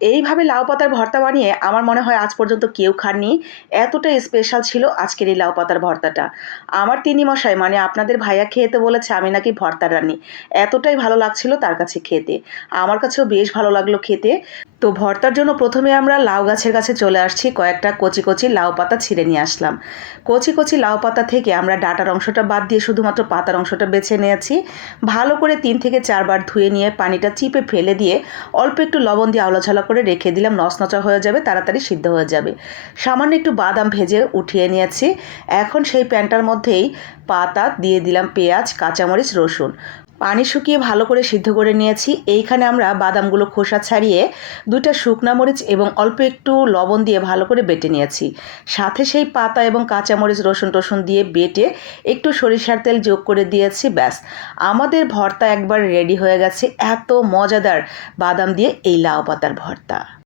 এইভাবে লাউ পাতার ভর্তা বানিয়ে আমার মনে হয় আজ পর্যন্ত কেউ খাননি। এতটা স্পেশাল ছিল আজকের এই লাউ পাতার ভর্তাটা। আমার তিনি মশাই মানে আপনাদের ভাইয়া খেতে বলেছে আমি নাকি ভর্তা রানি এতটাই ভালো লাগছিল তার কাছে খেতে। আমার কাছেও বেশ ভালো লাগল খেতে। তো ভর্তার জন্য প্রথমে আমরা লাউ গাছের কাছে চলে আসছি, কয়েকটা কচি কচি লাউ পাতা ছিঁড়ে নিয়ে আসলাম। কচি কচি লাউ পাতা থেকে আমরা ডাটার অংশটা বাদ দিয়ে শুধুমাত্র পাতার অংশটা বেছে নিয়েছি। ভালো করে তিন থেকে চারবার ধুয়ে নিয়ে পানিটা চিপে ফেলে দিয়ে অল্প একটু লবণ দিয়ে আওলাঝালা করে রেখে দিলাম, নচনচা হয়ে যাবে, তাড়াতাড়ি সিদ্ধ হয়ে যাবে। সামান্য একটু বাদাম ভেজে উঠিয়ে নিয়েছি। এখন সেই প্যানটার মধ্যেই পাতা দিয়ে দিলাম পেঁয়াজ, কাঁচামরিচ, রসুন। পানি শুকিয়ে ভালো করে সিদ্ধ করে নিয়েছি। এইখানে আমরা বাদামগুলো খোসা ছাড়িয়ে দুইটা শুকনা মরিচ এবং অল্প একটু লবণ দিয়ে ভালো করে বেটে নিয়েছি। সাথে সেই পাতা এবং কাঁচামরিচ রসুন টসুন দিয়ে বেটে একটু সরিষার তেল যোগ করে দিয়েছি, ব্যাস। আমাদের ভর্তা একবার রেডি হয়ে গেছে। এত মজাদার বাদাম দিয়ে এই লাউ পাতার ভর্তা।